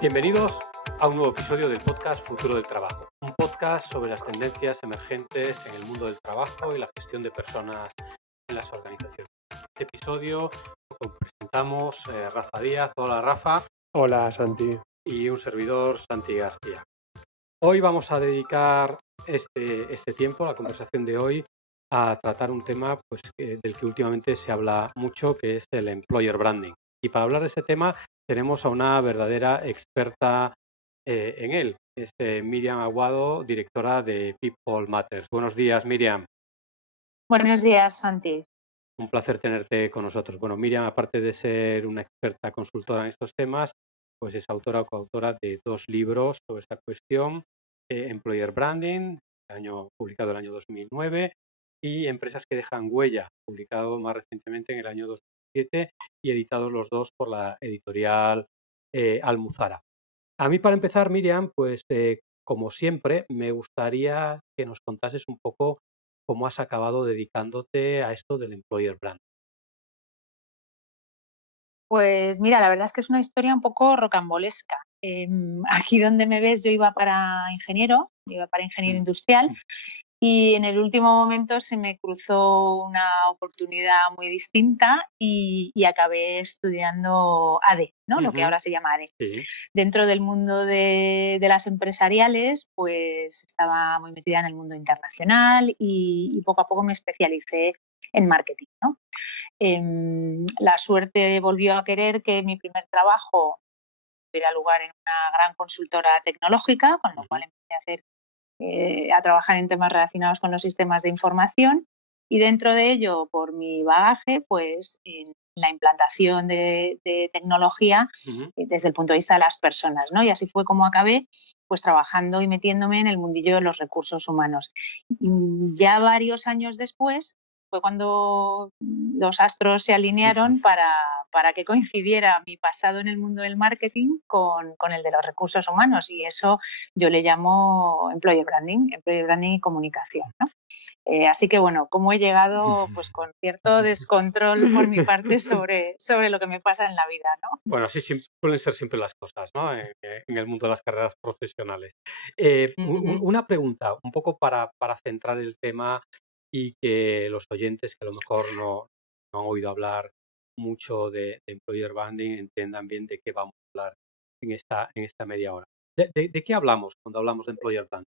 Bienvenidos a un nuevo episodio del podcast Futuro del Trabajo, un podcast sobre las tendencias emergentes en el mundo del trabajo y la gestión de personas en las organizaciones. En este episodio lo presentamos Rafa Díaz. Hola Rafa. Hola Santi. Y un servidor, Santi García. Hoy vamos a dedicar este tiempo, la conversación de hoy, a tratar un tema del que últimamente se habla mucho, que es el employer branding. Y para hablar de ese tema tenemos a una verdadera experta en él. Es Miriam Aguado, directora de People Matters. Buenos días, Miriam. Buenos días, Santi. Un placer tenerte con nosotros. Bueno, Miriam, aparte de ser una experta consultora en estos temas, pues es autora o coautora de 2 libros sobre esta cuestión: Employer Branding, publicado en el año 2009, y Empresas que dejan huella, publicado más recientemente en el año 2007 y editados los dos por la editorial Almuzara. A mí, para empezar, Miriam, pues como siempre, me gustaría que nos contases un poco cómo has acabado dedicándote a esto del employer brand. Pues mira, la verdad es que es una historia un poco rocambolesca. Aquí donde me ves, yo iba para ingeniero industrial, y en el último momento se me cruzó una oportunidad muy distinta y acabé estudiando AD, ¿no? Lo que ahora se llama AD. Sí. Dentro del mundo de las empresariales, pues estaba muy metida en el mundo internacional y poco a poco me especialicé en marketing, ¿no? La suerte volvió a querer que mi primer trabajo tuviera lugar en una gran consultora tecnológica, con lo cual empecé a trabajar en temas relacionados con los sistemas de información, y dentro de ello, por mi bagaje, pues en la implantación de tecnología desde el punto de vista de las personas, ¿no? Y así fue como acabé pues trabajando y metiéndome en el mundillo de los recursos humanos. Ya varios años después fue cuando los astros se alinearon para que coincidiera mi pasado en el mundo del marketing con el de los recursos humanos, y eso yo le llamo employer branding y comunicación, ¿no? Así que bueno, cómo he llegado pues con cierto descontrol por mi parte sobre lo que me pasa en la vida, ¿no? Bueno, así suelen ser siempre las cosas, ¿no? En el mundo de las carreras profesionales. Una pregunta, un poco para centrar el tema y que los oyentes que a lo mejor no han oído hablar mucho de employer branding entiendan bien de qué vamos a hablar en esta media hora. ¿De qué hablamos cuando hablamos de employer branding?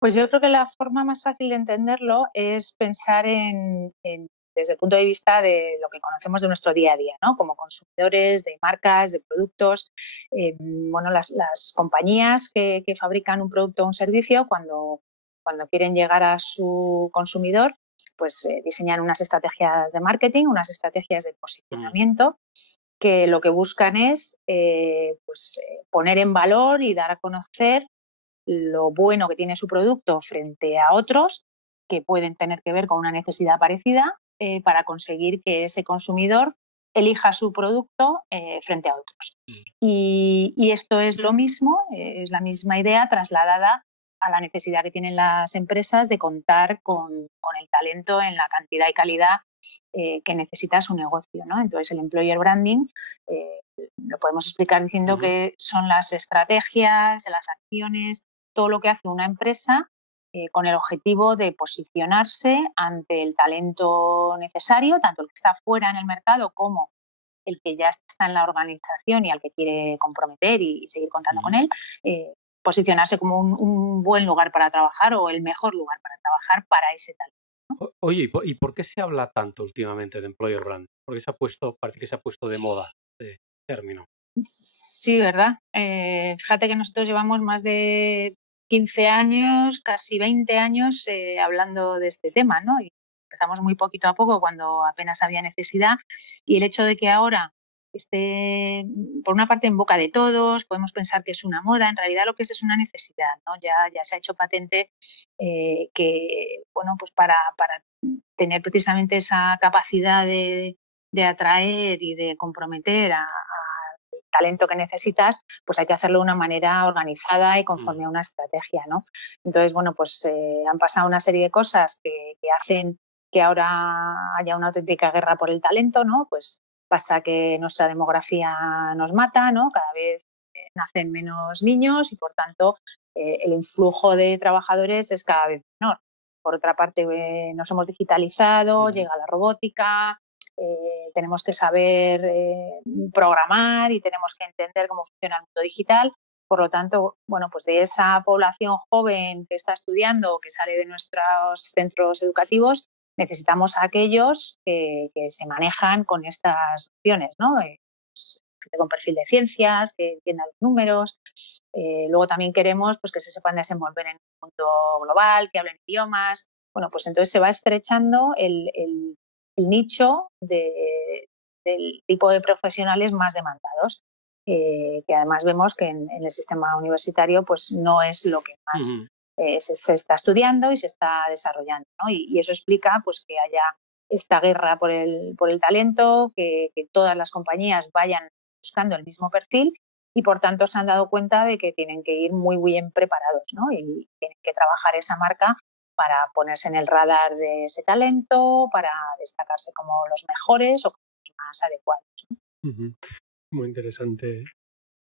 Pues yo creo que la forma más fácil de entenderlo es pensar desde el punto de vista de lo que conocemos de nuestro día a día, ¿no? Como consumidores de marcas, de productos. Bueno, las compañías que fabrican un producto o un servicio, cuando quieren llegar a su consumidor, pues diseñan unas estrategias de marketing, unas estrategias de posicionamiento, que lo que buscan es poner en valor y dar a conocer lo bueno que tiene su producto frente a otros que pueden tener que ver con una necesidad parecida, para conseguir que ese consumidor elija su producto frente a otros. Y esto es lo mismo, es la misma idea trasladada a la necesidad que tienen las empresas de contar con el talento en la cantidad y calidad que necesita su negocio, ¿no? Entonces, el employer branding lo podemos explicar diciendo que son las estrategias, las acciones, todo lo que hace una empresa con el objetivo de posicionarse ante el talento necesario, tanto el que está fuera en el mercado como el que ya está en la organización y al que quiere comprometer y seguir contando con él, posicionarse como un buen lugar para trabajar o el mejor lugar para trabajar para ese talento, ¿no? Oye, ¿y por qué se habla tanto últimamente de employer branding? ¿Por qué parece que se ha puesto de moda este término? Sí, ¿verdad? Fíjate que nosotros llevamos más de 15 años, casi 20 años hablando de este tema, ¿no? Y empezamos muy poquito a poco cuando apenas había necesidad, y el hecho de que ahora esté, por una parte, en boca de todos, podemos pensar que es una moda, en realidad lo que es una necesidad, ¿no? Ya se ha hecho patente que, bueno, pues para tener precisamente esa capacidad de atraer y de comprometer al talento que necesitas, pues hay que hacerlo de una manera organizada y conforme a una estrategia, ¿no? Entonces, bueno, pues han pasado una serie de cosas que hacen que ahora haya una auténtica guerra por el talento, ¿no? Pues Pasa que nuestra demografía nos mata, ¿no? Cada vez nacen menos niños y, por tanto, el influjo de trabajadores es cada vez menor. Por otra parte, nos hemos digitalizado, llega la robótica, tenemos que saber programar y tenemos que entender cómo funciona el mundo digital. Por lo tanto, bueno, pues de esa población joven que está estudiando o que sale de nuestros centros educativos, necesitamos a aquellos que se manejan con estas opciones, ¿no? Pues, gente con perfil de ciencias, que entiendan los números. Luego también queremos pues, que se sepan desenvolver en un mundo global, que hablen idiomas. Bueno, pues entonces se va estrechando el nicho del tipo de profesionales más demandados, que además vemos que en el sistema universitario pues no es lo que más se está estudiando y se está desarrollando, ¿no? Y eso explica pues que haya esta guerra por el talento, que todas las compañías vayan buscando el mismo perfil y por tanto se han dado cuenta de que tienen que ir muy bien preparados, ¿no? Y tienen que trabajar esa marca para ponerse en el radar de ese talento, para destacarse como los mejores o como los más adecuados, ¿no? Muy interesante.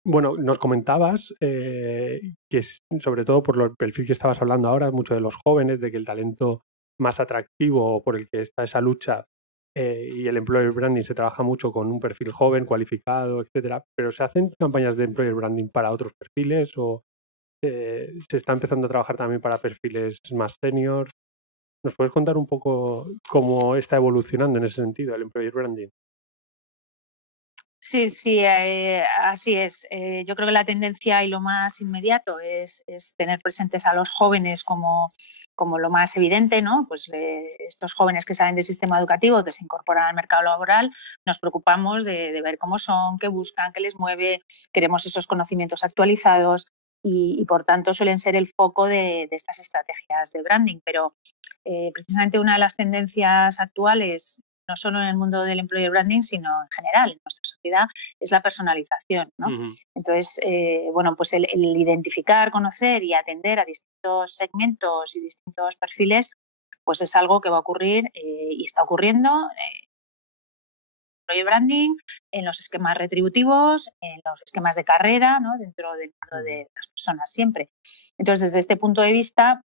Bueno, nos comentabas que sobre todo por el perfil que estabas hablando ahora, mucho de los jóvenes, de que el talento más atractivo por el que está esa lucha y el employer branding se trabaja mucho con un perfil joven, cualificado, etcétera. Pero ¿se hacen campañas de employer branding para otros perfiles o se está empezando a trabajar también para perfiles más seniors? ¿Nos puedes contar un poco cómo está evolucionando en ese sentido el employer branding? Sí, sí, así es. Yo creo que la tendencia y lo más inmediato es tener presentes a los jóvenes como lo más evidente, ¿no? Pues estos jóvenes que salen del sistema educativo, que se incorporan al mercado laboral, nos preocupamos de ver cómo son, qué buscan, qué les mueve, queremos esos conocimientos actualizados y por tanto suelen ser el foco de estas estrategias de branding. Pero precisamente una de las tendencias actuales, no solo en el mundo del employer branding, sino en general en nuestra sociedad, es la personalización, ¿no? Entonces, bueno, pues el identificar, conocer y atender a distintos segmentos y distintos perfiles, pues es algo que va a ocurrir y está ocurriendo en employer branding, en los esquemas retributivos, en los esquemas de carrera, ¿no? Dentro del mundo de las personas siempre. Entonces, desde este punto de vista,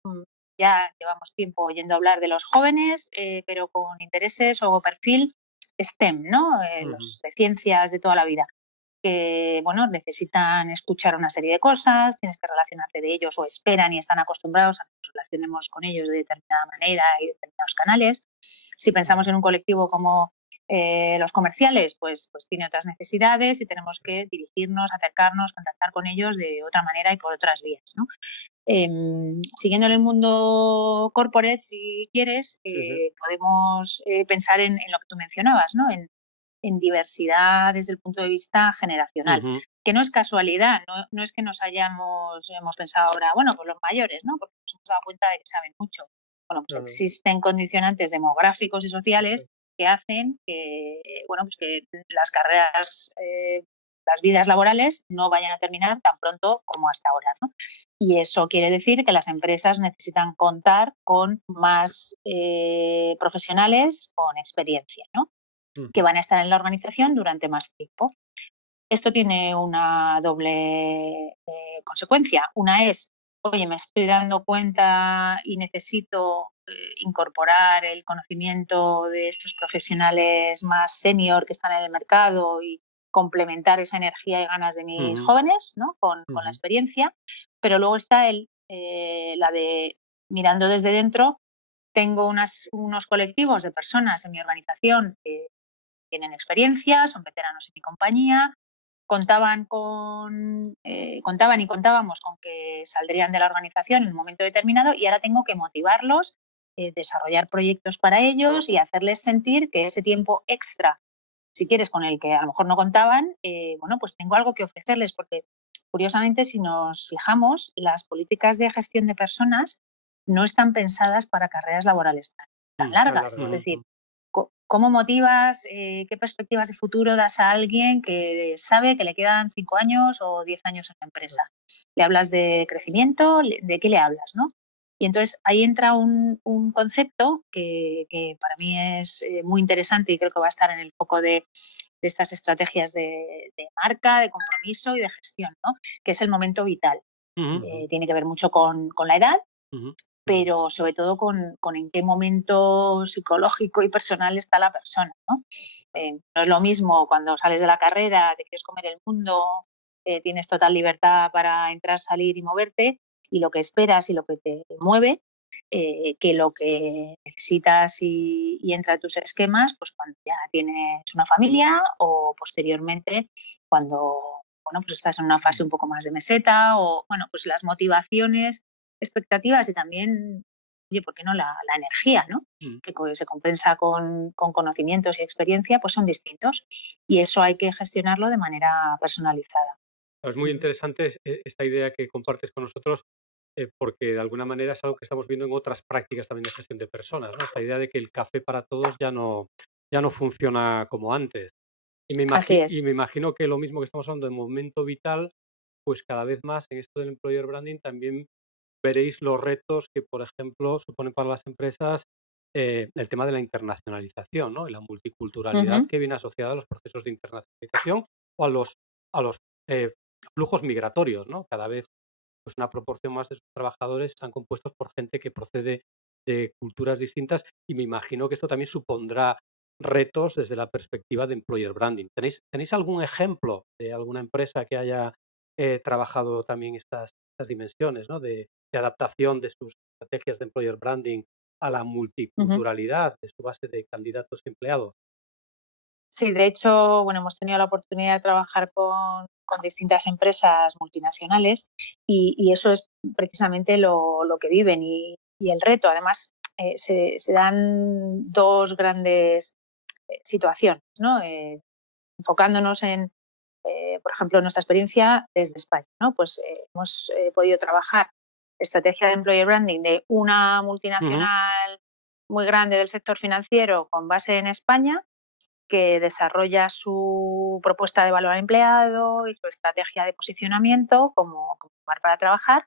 ya llevamos tiempo oyendo hablar de los jóvenes, pero con intereses o perfil STEM, ¿no? Los de ciencias de toda la vida, que bueno, necesitan escuchar una serie de cosas, tienes que relacionarte de ellos o esperan y están acostumbrados a que nos relacionemos con ellos de determinada manera y de determinados canales. Si pensamos en un colectivo como los comerciales, pues tiene otras necesidades y tenemos que dirigirnos, acercarnos, contactar con ellos de otra manera y por otras vías, ¿no? Siguiendo en el mundo corporate, si quieres, podemos pensar en lo que tú mencionabas, ¿no? En diversidad desde el punto de vista generacional, que no es casualidad, no es que hemos pensado ahora, bueno, pues los mayores, ¿no? Porque nos hemos dado cuenta de que saben mucho. Bueno, pues existen condicionantes demográficos y sociales que hacen que, bueno, pues que las carreras, las vidas laborales no vayan a terminar tan pronto como hasta ahora, ¿no? Y eso quiere decir que las empresas necesitan contar con más profesionales con experiencia, ¿no? Que van a estar en la organización durante más tiempo. Esto tiene una doble consecuencia. Una es, oye, me estoy dando cuenta y necesito incorporar el conocimiento de estos profesionales más senior que están en el mercado y complementar esa energía y ganas de mis jóvenes, ¿no? Con la experiencia. Pero luego está la de mirando desde dentro, tengo unos colectivos de personas en mi organización que tienen experiencia, son veteranos en mi compañía, contaban y contábamos con que saldrían de la organización en un momento determinado y ahora tengo que motivarlos, desarrollar proyectos para ellos y hacerles sentir que ese tiempo extra, si quieres, con el que a lo mejor no contaban, bueno, pues tengo algo que ofrecerles, porque curiosamente, si nos fijamos, las políticas de gestión de personas no están pensadas para carreras laborales tan largas. Es decir, ¿cómo motivas, qué perspectivas de futuro das a alguien que sabe que le quedan 5 años o 10 años en la empresa? ¿Le hablas de crecimiento? ¿De qué le hablas, no? Y entonces ahí entra un concepto que para mí es muy interesante y creo que va a estar en el foco de estas estrategias de marca, de compromiso y de gestión, ¿no? Que es el momento vital. Ujú, Tiene que ver mucho con la edad, ujú, pero sobre todo con en qué momento psicológico y personal está la persona, ¿no? No es lo mismo cuando sales de la carrera, te quieres comer el mundo, tienes total libertad para entrar, salir y moverte, y lo que esperas y lo que te mueve, que lo que necesitas y entra a tus esquemas, pues cuando ya tienes una familia o posteriormente cuando, bueno, pues estás en una fase un poco más de meseta o, bueno, pues las motivaciones, expectativas y también, oye, ¿por qué no la energía, ¿no? ujú. Que se compensa con conocimientos y experiencia, pues son distintos. Y eso hay que gestionarlo de manera personalizada. Es muy interesante esta idea que compartes con nosotros, porque de alguna manera es algo que estamos viendo en otras prácticas también de gestión de personas, ¿no? Esta idea de que el café para todos ya no funciona como antes. Así Y es. me imagino que lo mismo que estamos hablando de momento vital, pues cada vez más en esto del employer branding también veréis los retos que, por ejemplo, suponen para las empresas el tema de la internacionalización, ¿no? Y la multiculturalidad Ujú, que viene asociada a los procesos de internacionalización o a los eh, flujos migratorios, ¿no? Cada vez pues una proporción más de sus trabajadores están compuestos por gente que procede de culturas distintas y me imagino que esto también supondrá retos desde la perspectiva de employer branding. ¿Tenéis algún ejemplo de alguna empresa que haya trabajado también estas dimensiones, ¿no? De adaptación de sus estrategias de employer branding a la ujú. multiculturalidad de su base de candidatos y empleados? Sí, de hecho, bueno, hemos tenido la oportunidad de trabajar con distintas empresas multinacionales y eso es precisamente lo que viven y el reto. Además, se dan dos grandes situaciones, ¿no? Enfocándonos en, por ejemplo, nuestra experiencia desde España, ¿no? Pues hemos podido trabajar estrategia de employer branding de una Ujú, multinacional muy grande del sector financiero con base en España que desarrolla su propuesta de valor al empleado y su estrategia de posicionamiento como lugar para trabajar,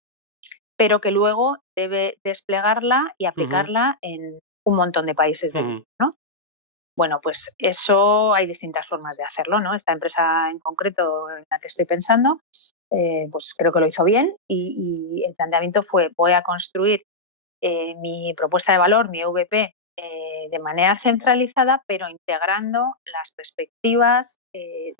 pero que luego debe desplegarla y ujú, aplicarla en un montón de países del mundo, ujú, ¿no? Bueno, pues eso hay distintas formas de hacerlo, ¿no? Esta empresa en concreto en la que estoy pensando, pues creo que lo hizo bien y el planteamiento fue voy a construir mi propuesta de valor, mi EVP, de manera centralizada, pero integrando las perspectivas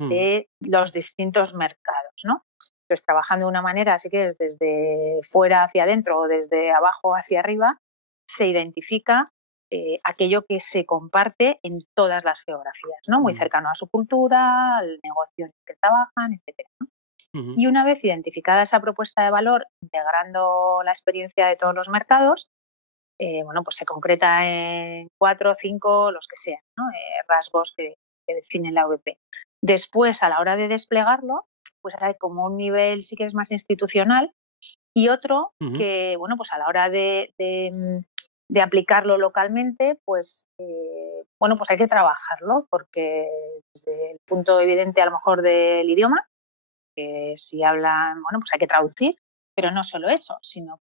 ujú, de los distintos mercados, ¿no? Pues trabajando de una manera, si quieres, desde fuera hacia adentro o desde abajo hacia arriba, se identifica aquello que se comparte en todas las geografías, ¿no? Muy ujú, cercano a su cultura, al negocio en el que trabajan, etcétera. ujú, Y una vez identificada esa propuesta de valor, integrando la experiencia de todos los mercados, bueno, pues se concreta en 4 o 5, los que sean, ¿no? Rasgos que definen la VP. Después, a la hora de desplegarlo, pues hay como un nivel, sí que es más institucional, y otro ujú, que, bueno, pues a la hora de aplicarlo localmente, pues, bueno, pues hay que trabajarlo, porque desde el punto evidente, a lo mejor, del idioma, que si hablan, bueno, pues hay que traducir, pero no solo eso, sino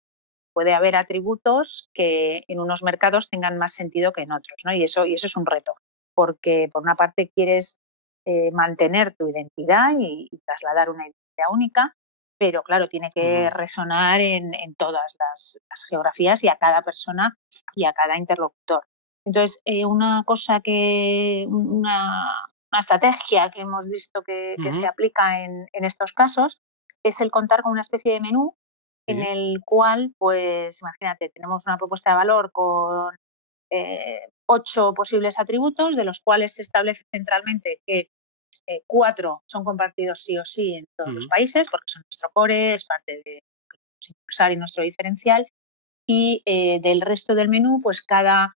puede haber atributos que en unos mercados tengan más sentido que en otros, ¿no? Y eso es un reto, porque por una parte quieres mantener tu identidad y trasladar una identidad única, pero claro, tiene que ujú, resonar en todas las geografías y a cada persona y a cada interlocutor. Entonces, una cosa una estrategia que hemos visto que se ujú. aplica en estos casos es el contar con una especie de menú en Sí. el cual, pues imagínate, tenemos una propuesta de valor con 8 posibles atributos, de los cuales se establece centralmente que 4 son compartidos sí o sí en todos los Ujú, países, porque son nuestro core, es parte de lo que queremos impulsar y nuestro diferencial. Y del resto del menú, pues cada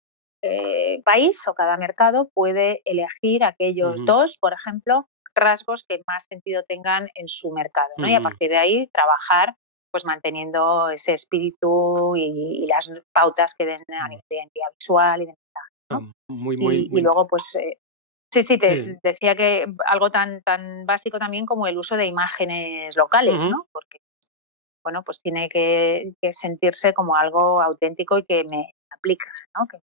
país o cada mercado puede elegir aquellos ujú, 2, por ejemplo, rasgos que más sentido tengan en su mercado, ¿no? Y a ujú. partir de ahí trabajar pues manteniendo ese espíritu y las pautas que den a Mm, nivel de identidad visual y de mensaje, ¿no? muy, muy, Y muy luego, pues, sí, sí, sí. te decía que algo tan básico también como el uso de imágenes locales, Ujú. ¿no? Porque bueno, pues tiene que sentirse como algo auténtico y que me aplica, ¿no? Que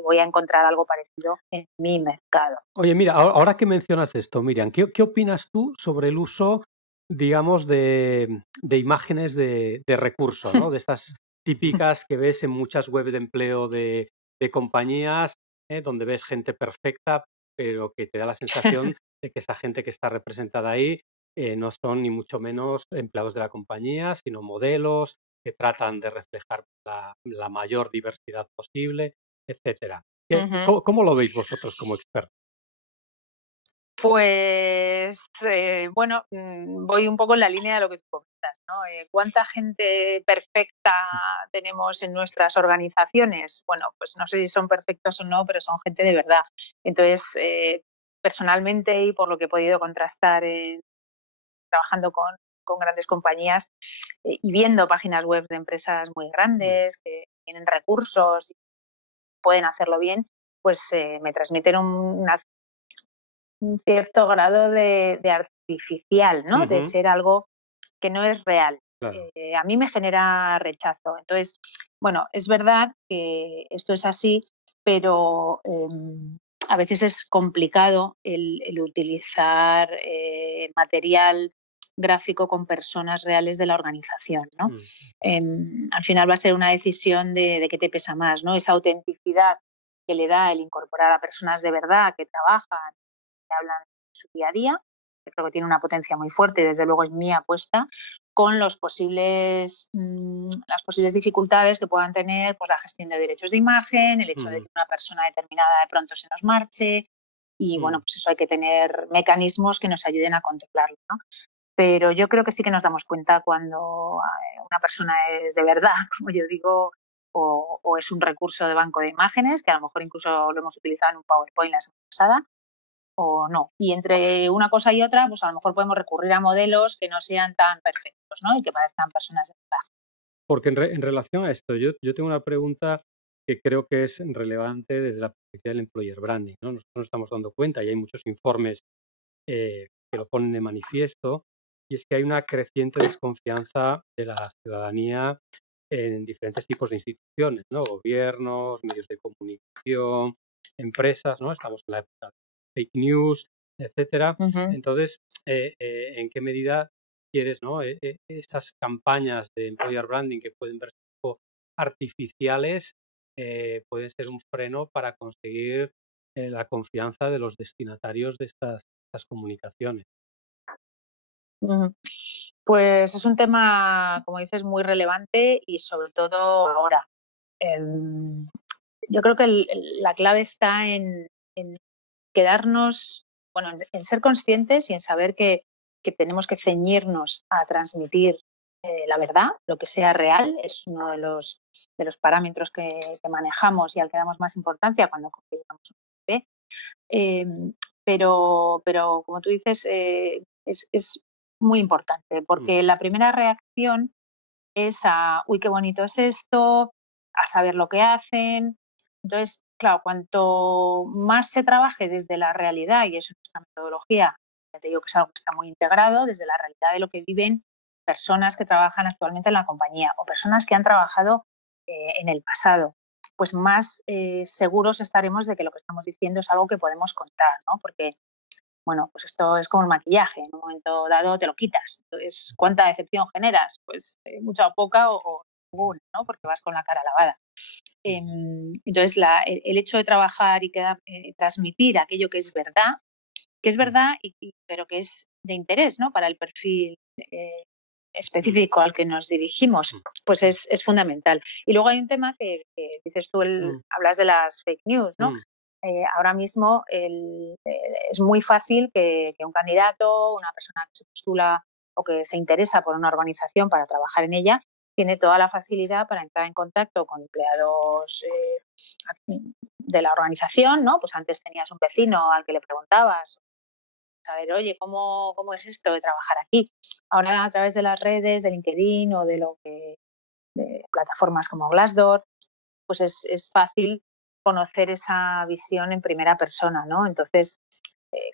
voy a encontrar algo parecido en mi mercado. Oye, mira, ahora que mencionas esto, Miriam, ¿qué opinas tú sobre el uso, digamos, de imágenes de recurso, ¿no? De estas típicas que ves en muchas webs de empleo de compañías, donde ves gente perfecta, pero que te da la sensación de que esa gente que está representada ahí no son ni mucho menos empleados de la compañía, sino modelos que tratan de reflejar la mayor diversidad posible, etcétera. Ujú. ¿Cómo lo veis vosotros como expertos? Pues, bueno, voy un poco en la línea de lo que tú comentas, ¿no? ¿Cuánta gente perfecta tenemos en nuestras organizaciones? Bueno, pues no sé si son perfectos o no, pero son gente de verdad. Entonces, personalmente y por lo que he podido contrastar trabajando con grandes compañías y viendo páginas web de empresas muy grandes que tienen recursos y pueden hacerlo bien, pues me transmiten un cierto grado de artificial, ¿no? De Ujú, ser algo que no es real. claro. A mí me genera rechazo. Entonces, bueno, es verdad que esto es así, pero a veces es complicado el utilizar material gráfico con personas reales de la organización, ¿no? Mm, Al final va a ser una decisión de qué te pesa más, ¿no? Esa autenticidad que le da el incorporar a personas de verdad que trabajan, que hablan de su día a día, que creo que tiene una potencia muy fuerte y desde luego es mi apuesta, con las posibles dificultades que puedan tener pues, la gestión de derechos de imagen, el hecho de ujú, que una persona determinada de pronto se nos marche y bueno, mm. pues eso hay que tener mecanismos que nos ayuden a contemplarlo, ¿no? Pero yo creo que sí que nos damos cuenta cuando una persona es de verdad, como yo digo, o es un recurso de banco de imágenes, que a lo mejor incluso lo hemos utilizado en un PowerPoint la semana pasada, o no. Y entre una cosa y otra, pues a lo mejor podemos recurrir a modelos que no sean tan perfectos, ¿no? Y que parezcan personas de verdad. Porque en relación a esto, yo tengo una pregunta que creo que es relevante desde la perspectiva del employer branding, ¿no? Nosotros nos estamos dando cuenta, y hay muchos informes que lo ponen de manifiesto, y es que hay una creciente desconfianza de la ciudadanía en diferentes tipos de instituciones, ¿no? Gobiernos, medios de comunicación, empresas, ¿no? Estamos en la época de fake news, etcétera. Ujú, Entonces, ¿en qué medida quieres, ¿no? Esas campañas de employer branding que pueden verse un poco artificiales, pueden ser un freno para conseguir la confianza de los destinatarios de estas comunicaciones? ujú. Pues es un tema, como dices, muy relevante y sobre todo ahora. Em, yo creo que la clave está en quedarnos, bueno, en ser conscientes y en saber que tenemos que ceñirnos a transmitir la verdad, lo que sea real, es uno de los parámetros que manejamos y al que damos más importancia cuando configuramos un IP. Pero, como tú dices, es muy importante Mm, porque la primera reacción es a, uy, qué bonito es esto, a saber lo que hacen. Entonces, claro, cuanto más se trabaje desde la realidad, y eso es nuestra metodología, ya te digo que es algo que está muy integrado, desde la realidad de lo que viven personas que trabajan actualmente en la compañía o personas que han trabajado en el pasado, pues más seguros estaremos de que lo que estamos diciendo es algo que podemos contar, ¿no? Porque bueno, pues esto es como el maquillaje, en un momento dado te lo quitas. Entonces, ¿cuánta decepción generas? Pues mucha o poca o ninguna, ¿no? Porque vas con la cara lavada. ujú, Entonces, el hecho de trabajar y transmitir aquello que es mm, verdad, pero que es de interés, ¿no? Para el perfil mm, específico al que nos dirigimos, mm, pues mm, es fundamental. Y luego hay un tema que dices tú, mm, hablas de las fake news, ¿no? mm, Ahora mismo es muy fácil que un candidato, una persona que se postula o que se interesa por una organización para trabajar en ella, tiene toda la facilidad para entrar en contacto con empleados de la organización, ¿no? Pues antes tenías un vecino al que le preguntabas, saber, oye, ¿cómo es esto de trabajar aquí? Ahora a través de las redes, de LinkedIn o de plataformas como Glassdoor, pues es fácil conocer esa visión en primera persona, ¿no? Entonces,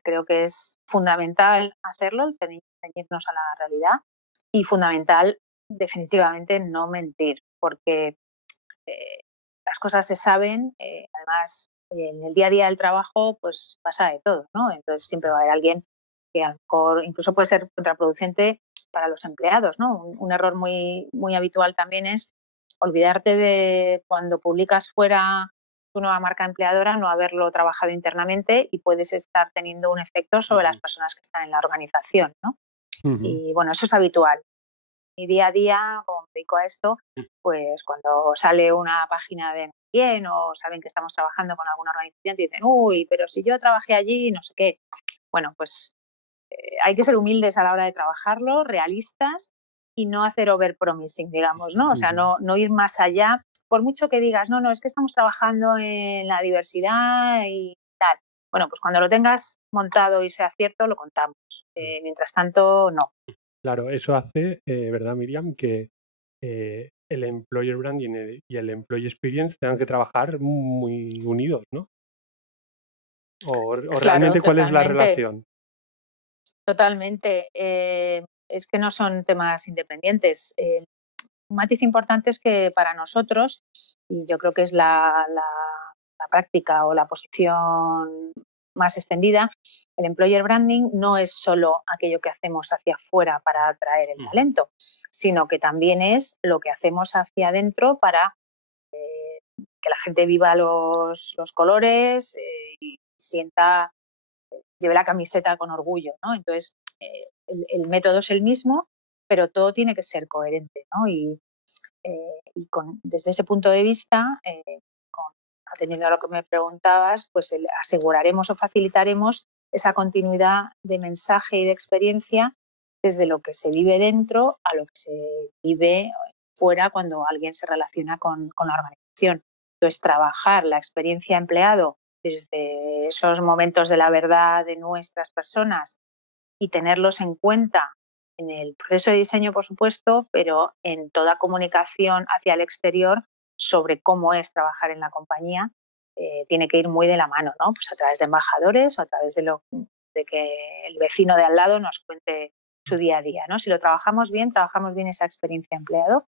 creo que es fundamental hacerlo, el ceñirnos a la realidad y fundamental definitivamente no mentir, porque las cosas se saben, además en el día a día del trabajo pues pasa de todo, ¿no? Entonces siempre va a haber alguien que a lo mejor incluso puede ser contraproducente para los empleados, ¿no? Un error muy habitual también es olvidarte de cuando publicas fuera tu nueva marca empleadora, no haberlo trabajado internamente y puedes estar teniendo un efecto sobre las Ujú. personas que están en la organización, ¿no? Ujú. Y bueno, eso es habitual. Mi día a día, como me dedico a esto, Mm. pues cuando sale una página de no sé quién o saben que estamos trabajando con alguna organización, te dicen, uy, pero si yo trabajé allí, no sé qué. Bueno, pues hay que ser humildes a la hora de trabajarlo, realistas y no hacer overpromising, digamos, ¿no? O sea, Ujú. no ir más allá, por mucho que digas, no, es que estamos trabajando en la diversidad y tal. Bueno, pues cuando lo tengas montado y sea cierto, lo contamos. Mientras tanto, no. Claro, eso hace, ¿verdad, Miriam? Que el employer branding y el employee experience tengan que trabajar muy unidos, ¿no? O Claro, realmente, ¿cuál es la totalmente. relación? Totalmente. Es que no son temas independientes. Un matiz importante es que para nosotros, y yo creo que es la práctica o la posición más extendida, el employer branding no es solo aquello que hacemos hacia afuera para atraer el Ujú. talento, sino que también es lo que hacemos hacia adentro para que la gente viva los colores y sienta lleve la camiseta con orgullo, ¿no? Entonces, el método es el mismo, pero todo tiene que ser coherente, ¿no? Desde ese punto de vista, atendiendo a lo que me preguntabas, pues aseguraremos o facilitaremos esa continuidad de mensaje y de experiencia desde lo que se vive dentro a lo que se vive fuera cuando alguien se relaciona con la organización. Entonces, trabajar la experiencia empleado desde esos momentos de la verdad de nuestras personas y tenerlos en cuenta en el proceso de diseño, por supuesto, pero en toda comunicación hacia el exterior sobre cómo es trabajar en la compañía, tiene que ir muy de la mano, ¿no? Pues a través de embajadores o a través de que el vecino de al lado nos cuente su día a día, ¿no? Si lo trabajamos bien esa experiencia empleado,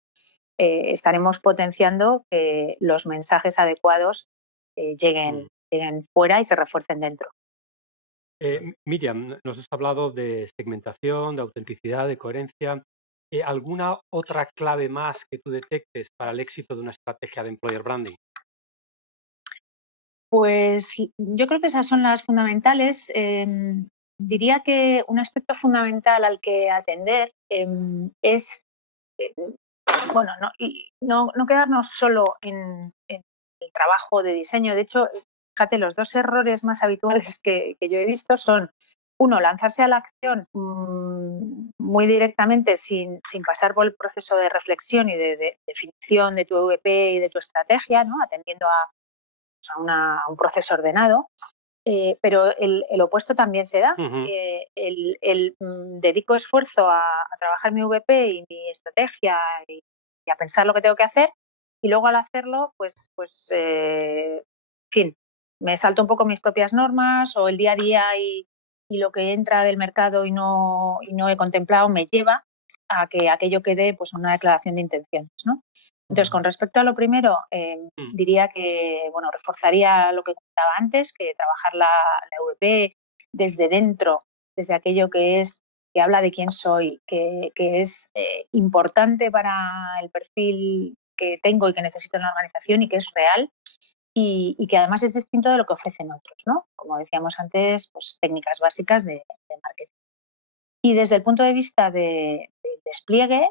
estaremos potenciando que los mensajes adecuados Mm. lleguen fuera y se refuercen dentro. Miriam, nos has hablado de segmentación, de autenticidad, de coherencia. ¿Alguna otra clave más que tú detectes para el éxito de una estrategia de employer branding? Pues yo creo que esas son las fundamentales. Diría que un aspecto fundamental al que atender es, eh, bueno, no quedarnos solo en el trabajo de diseño. De hecho, fíjate, los dos errores más habituales que yo he visto son, uno, lanzarse a la acción muy directamente sin pasar por el proceso de reflexión y de definición de tu EVP y de tu estrategia, ¿no? Atendiendo a un proceso ordenado, pero el opuesto también se da. Ujú. Dedico esfuerzo a trabajar mi VP y mi estrategia y a pensar lo que tengo que hacer y luego al hacerlo, en fin, me salto un poco mis propias normas o el día a día y lo que entra del mercado y no he contemplado me lleva a que aquello quede pues una declaración de intenciones, ¿no? Entonces, con respecto a lo primero, Mm. diría que, bueno, reforzaría lo que comentaba antes, que trabajar la EVP desde dentro, desde aquello que habla de quién soy, que es importante para el perfil que tengo y que necesito en la organización y que es real y que además es distinto de lo que ofrecen otros, ¿no? Como decíamos antes, pues técnicas básicas de marketing. Y desde el punto de vista del despliegue,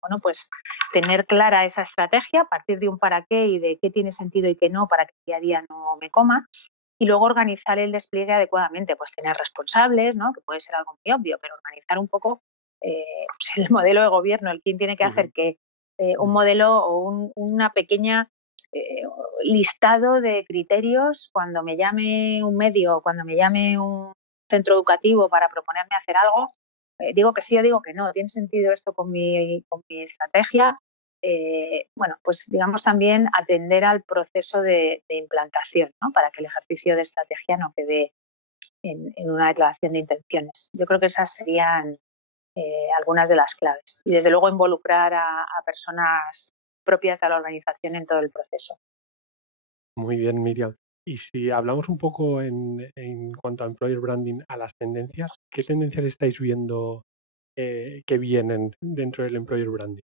bueno, pues tener clara esa estrategia, a partir de un para qué y de qué tiene sentido y qué no, para que día a día no me coma, y luego organizar el despliegue adecuadamente, pues tener responsables, ¿no? Que puede ser algo muy obvio, pero organizar un poco pues el modelo de gobierno, el quién tiene que hacer Ujú. qué, un modelo o una pequeña eh, listado de criterios cuando me llame un medio, cuando me llame un centro educativo para proponerme hacer algo, digo que sí o digo que no, tiene sentido esto con mi estrategia. Bueno, pues digamos también atender al proceso de implantación, ¿no? Para que el ejercicio de estrategia no quede en una declaración de intenciones. Yo creo que esas serían algunas de las claves. Y desde luego involucrar a personas propias de la organización en todo el proceso. Muy bien, Miriam. Y si hablamos un poco en cuanto a employer branding, a las tendencias, ¿qué tendencias estáis viendo que vienen dentro del employer branding?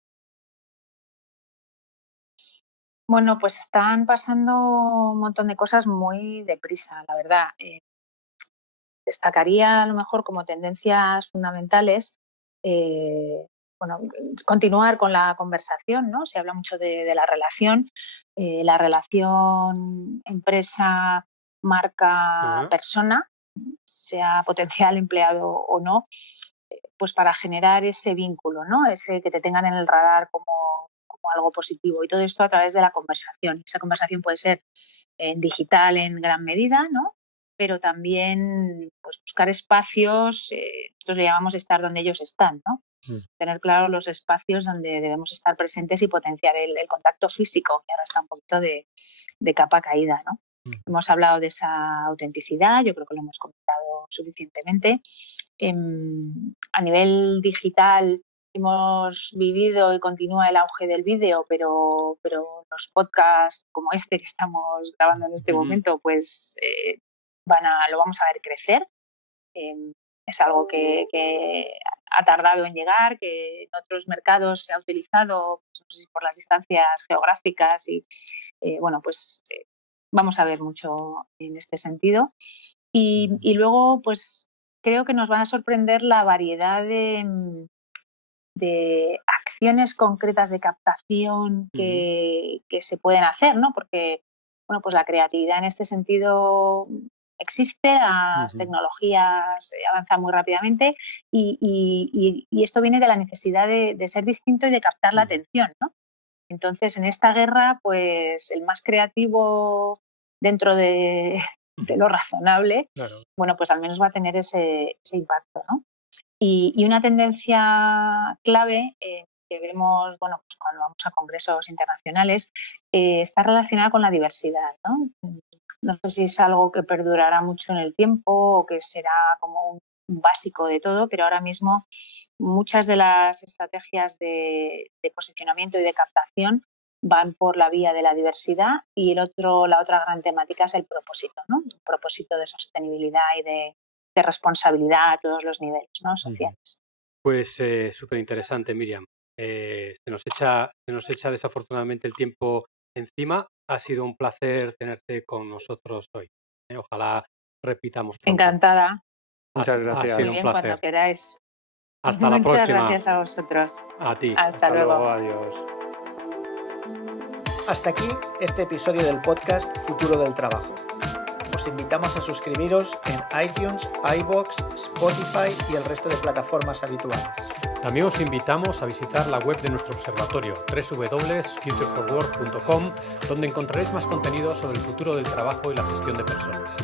Bueno, pues están pasando un montón de cosas muy deprisa, la verdad. Destacaría a lo mejor como tendencias fundamentales, bueno, continuar con la conversación, ¿no? Se habla mucho de la relación empresa, marca, persona, sea potencial empleado o no, pues para generar ese vínculo, ¿no? Ese que te tengan en el radar como algo positivo, y todo esto a través de la conversación. Esa conversación puede ser en digital en gran medida, ¿no? Pero también pues, buscar espacios, nosotros le llamamos estar donde ellos están, ¿no? Tener claro los espacios donde debemos estar presentes y potenciar el contacto físico, que ahora está un poquito de capa caída, ¿no? Hemos hablado de esa autenticidad, yo creo que lo hemos comentado suficientemente. A nivel digital hemos vivido y continúa el auge del vídeo, pero los podcasts como este que estamos grabando en este momento, pues lo vamos a ver crecer. Es algo que ha tardado en llegar, que en otros mercados se ha utilizado, pues, no sé si por las distancias geográficas y bueno, pues vamos a ver mucho en este sentido. Y luego, pues creo que nos van a sorprender la variedad de acciones concretas de captación que se pueden hacer, ¿no? Porque, bueno, pues la creatividad en este sentido existe, las tecnologías avanzan muy rápidamente y esto viene de la necesidad de ser distinto y de captar la atención, ¿no? Entonces, en esta guerra, pues el más creativo dentro de lo razonable, Claro. bueno, pues al menos va a tener ese impacto, ¿no? Y una tendencia clave que vemos, bueno, pues cuando vamos a congresos internacionales, está relacionada con la diversidad, ¿no? No sé si es algo que perdurará mucho en el tiempo o que será como un básico de todo, pero ahora mismo muchas de las estrategias de posicionamiento y de captación van por la vía de la diversidad, y la otra gran temática es el propósito, ¿no? El propósito de sostenibilidad y de responsabilidad a todos los niveles, ¿no? Sociales. Pues súper interesante, Miriam. Se nos echa desafortunadamente el tiempo encima. Ha sido un placer tenerte con nosotros hoy. Ojalá repitamos pronto. Encantada. Muchas gracias. Ha sido un placer. Cuando queráis. Hasta la Muchas próxima. gracias a vosotros. A ti. Hasta luego. Adiós. Hasta aquí este episodio del podcast Futuro del Trabajo. Os invitamos a suscribiros en iTunes, iVoox, Spotify y el resto de plataformas habituales. También os invitamos a visitar la web de nuestro observatorio, www.futureforwork.com, donde encontraréis más contenido sobre el futuro del trabajo y la gestión de personas.